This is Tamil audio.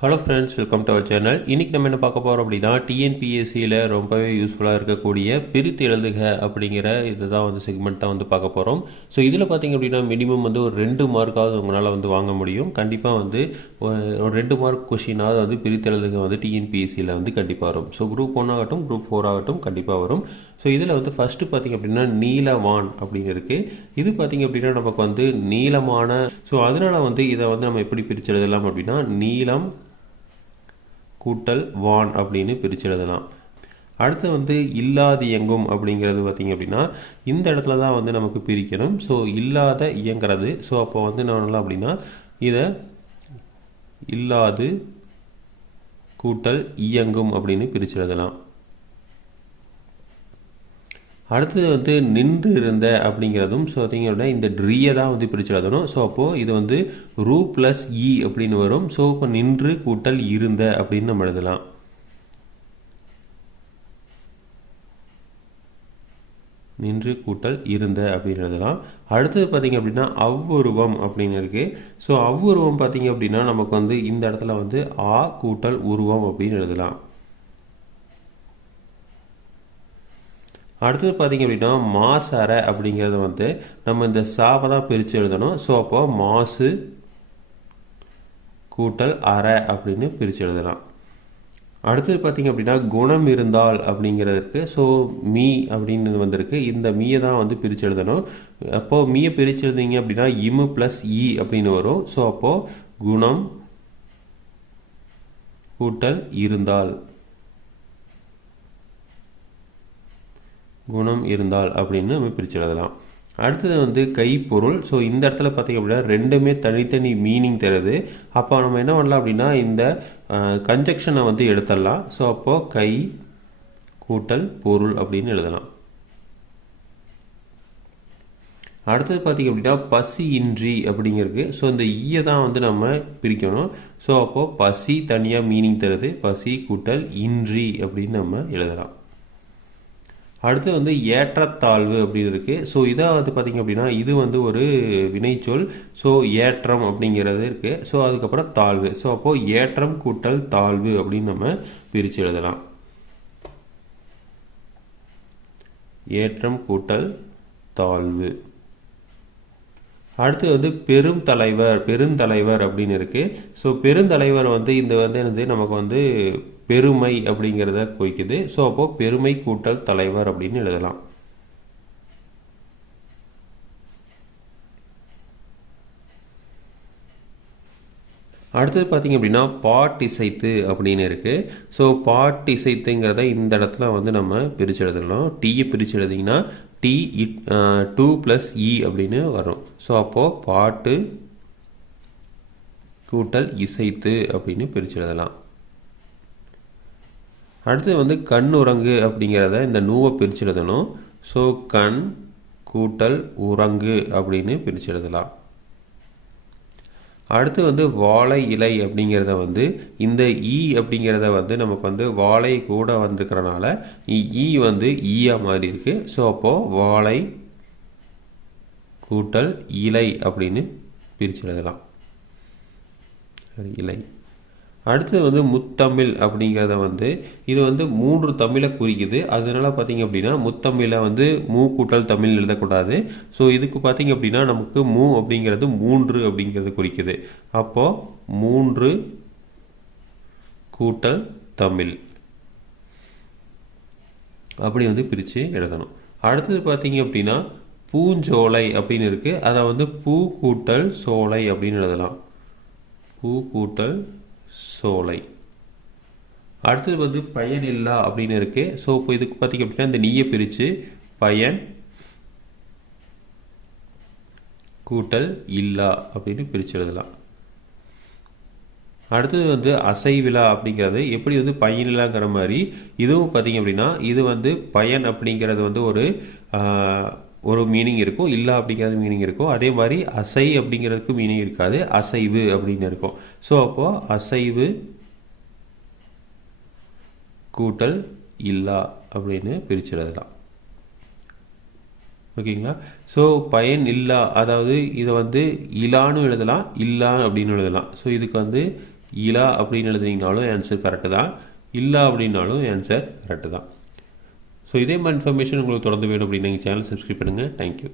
Hello friends, welcome to our channel. இன்றைக்கி நம்ம என்ன பார்க்க போகிறோம் அப்படின்னா, டிஎன்பிஎஸ்சியில் ரொம்பவே யூஸ்ஃபுல்லாக இருக்கக்கூடிய பிரித்து எழுதுக அப்படிங்கிற இதுதான் செக்மெண்ட் தான் பார்க்க போகிறோம். ஸோ இதில் பார்த்திங்க அப்படின்னா மினிமம் ஒரு 2 மார்க்காவது உங்களால் வாங்க முடியும். கண்டிப்பாக ஒரு 2 மார்க் கொஷினாவது பிரித்து எழுதுக டிஎன்பிஎஸ்சியில் கண்டிப்பாக வரும். ஸோ குரூப் 1 ஆகட்டும், குரூப் 4 ஆகட்டும் கண்டிப்பாக வரும். ஸோ இதில் ஃபஸ்ட்டு பார்த்திங்க அப்படின்னா நீலவான் அப்படின்னு இருக்குது. இது பார்த்திங்க அப்படின்னா நமக்கு நீளமான, ஸோ அதனால் இதை நம்ம எப்படி பிரித்து எழுதலாம் அப்படின்னா, நீளம் கூட்டல் வான் அப்படின்னு பிரித்து எழுதலாம். அடுத்து இல்லாத இயங்கும் அப்படிங்கிறது பார்த்திங்க அப்படின்னா இந்த இடத்துல தான் நமக்கு பிரிக்கணும். ஸோ இல்லாத இயங்கிறது. ஸோ அப்போ என்ன பண்ணலாம் அப்படின்னா, இதை இல்லாது கூட்டல் இயங்கும் அப்படின்னு பிரித்து எழுதலாம். அடுத்தது நின்று இருந்த அப்படிங்கிறதும் ஸோ பார்த்திங்கன்னா இந்த ட்ரீயை தான் பிரித்து எழுதணும். ஸோ அப்போது இது ரூ ப்ளஸ் இ அப்படின்னு வரும். ஸோ இப்போ நின்று கூட்டல் இருந்த அப்படின்னு நம்ம எழுதலாம். நின்று கூட்டல் இருந்த அப்படின்னு எழுதலாம். அடுத்தது பார்த்திங்க அப்படின்னா அவ்வுருவம் அப்படின்னு இருக்குது. ஸோ அவ்வுருவம் பார்த்திங்க அப்படின்னா நமக்கு இந்த இடத்துல ஆ கூட்டல் உருவம் அப்படின்னு எழுதலாம். அடுத்தது பார்த்திங்க அப்படின்னா மாசு அறை அப்படிங்கிறது நம்ம இந்த சாவை தான் பிரித்து எழுதணும். ஸோ அப்போ மாசு கூட்டல் அறை அப்படின்னு பிரித்து எழுதலாம். அடுத்தது பார்த்திங்க அப்படின்னா குணம் இருந்தால் அப்படிங்கிறதுக்கு ஸோ மீ அப்படின்னு வந்திருக்கு. இந்த மீயை தான் பிரித்து எழுதணும். அப்போது மீயை பிரித்து எழுதிங்க அப்படின்னா இமு ப்ளஸ் இ அப்படின்னு வரும். ஸோ அப்போது குணம் கூட்டல் இருந்தால், குணம் இருந்தால் அப்படின்னு நம்ம பிரித்து எழுதலாம். அடுத்தது கைப்பொருள். ஸோ இந்த இடத்துல பார்த்திங்க அப்படின்னா ரெண்டுமே தனித்தனி மீனிங் தருது. அப்போ நம்ம என்ன பண்ணலாம் அப்படின்னா இந்த கன்ஜெக்ஷனை எடுத்துடலாம். ஸோ அப்போது கை கூட்டல் பொருள் அப்படின்னு எழுதலாம். அடுத்தது பார்த்திங்க அப்படின்னா பசி இன்றி அப்படிங்கிறது. ஸோ இந்த ஈயை தான் நம்ம பிரிக்கணும். ஸோ அப்போது பசி தனியாக மீனிங் தருது. பசி கூட்டல் இன்றி அப்படின்னு நம்ம எழுதலாம். அடுத்து ஏற்றத்தாழ்வு அப்படின்னு இருக்குது. ஸோ இதை பார்த்திங்க அப்படின்னா இது ஒரு வினைச்சொல். ஸோ ஏற்றம் அப்படிங்கிறது இருக்குது. ஸோ அதுக்கப்புறம் தாழ்வு. ஸோ அப்போது ஏற்றம் கூட்டல் தாழ்வு அப்படின்னு நம்ம பிரித்து எழுதலாம். ஏற்றம் கூட்டல் தாழ்வு. அடுத்து பெருந்தலைவர் அப்படின்னு இருக்குது. ஸோ பெருந்தலைவர் இந்த என்னது நமக்கு பெருமை அப்படிங்கிறத குறிக்குது. ஸோ அப்போது பெருமை கூட்டல் தலைவர் அப்படின்னு எழுதலாம். அடுத்தது பார்த்திங்க அப்படின்னா பாட்டிசைத்து அப்படின்னு இருக்குது. ஸோ பாட்டிசைத்துங்கிறத இந்த இடத்துல நம்ம பிரித்து எழுதலாம். டீயை பிரித்து எழுதிங்கன்னா டி 2 ப்ளஸ் இ அப்படின்னு வரும். ஸோ அப்போது பாட்டு கூட்டல் இசைத்து அப்படின்னு பிரித்து எழுதலாம். அடுத்து கண்ணுறங்கு அப்படிங்கிறத இந்த நூவை பிரித்து எழுதணும். ஸோ கண் கூட்டல் உறங்கு அப்படின்னு பிரித்து எழுதலாம். அடுத்து வாழை இலை அப்படிங்கிறத இந்த ஈ அப்படிங்கிறத நமக்கு வாழை கூட வந்திருக்கிறனால ஈ ஈயா மாறி இருக்கு. ஸோ அப்போது வாழை கூட்டல் இலை அப்படின்னு பிரித்து எழுதலாம். இலை. அடுத்து முத்தமிழ் அப்படிங்கிறத இது 3 தமிழை குறிக்குது. அதனால பார்த்திங்க அப்படின்னா முத்தமிழை மூ கூட்டல் தமிழ் எழுதக்கூடாது. ஸோ இதுக்கு பார்த்திங்க அப்படின்னா நமக்கு மூ அப்படிங்கிறது 3 அப்படிங்கிறது குறிக்குது. அப்போது 3 கூட்டல் தமிழ் அப்படி பிரித்து எழுதணும். அடுத்தது பார்த்திங்க அப்படின்னா பூஞ்சோலை அப்படின்னு இருக்குது. அதை பூ கூட்டல் சோலை அப்படின்னு எழுதலாம். பூ கூட்டல் சோலை. அடுத்தது பயன் இல்லா அப்படின்னு இருக்கு. ஸோ இப்போ இதுக்கு பார்த்திங்க அப்படின்னா இந்த நீயை பிரித்து பயன் கூட்டல் இல்லா அப்படின்னு பிரித்து எழுதலாம். அடுத்தது அசைவிலா அப்படிங்கிறது எப்படி பயனில்லாங்கிற மாதிரி இதுவும் பார்த்திங்க அப்படின்னா இது பயன் அப்படிங்கிறது ஒரு மீனிங் இருக்கும், இல்லா அப்படிங்கிறது மீனிங் இருக்கும். அதே மாதிரி அசை அப்படிங்கிறதுக்கு மீனிங் இருக்காது, அசைவு அப்படின்னு இருக்கும். ஸோ அப்போது அசைவு கூட்டல் இல்லா அப்படின்னு பிரித்து எழுதலாம். ஓகேங்களா? ஸோ பயன் இல்லா, அதாவது இதை இலான்னு எழுதலாம், இல்லா அப்படின்னு எழுதலாம். ஸோ இதுக்கு இலா அப்படின்னு எழுதுனீங்கனாலும் ஆன்சர் கரெக்டு தான், இல்லா அப்படின்னாலும் ஆன்சர் கரெக்டு தான். ஸோ இதே மாதிரி இன்ஃபர்மேஷன் உங்களுக்கு தொடர்ந்து வேணும் அப்படின்னு நீங்கள் சேனல் சப்ஸ்கிரைப் பண்ணுங்கள். தேங்க்யூ.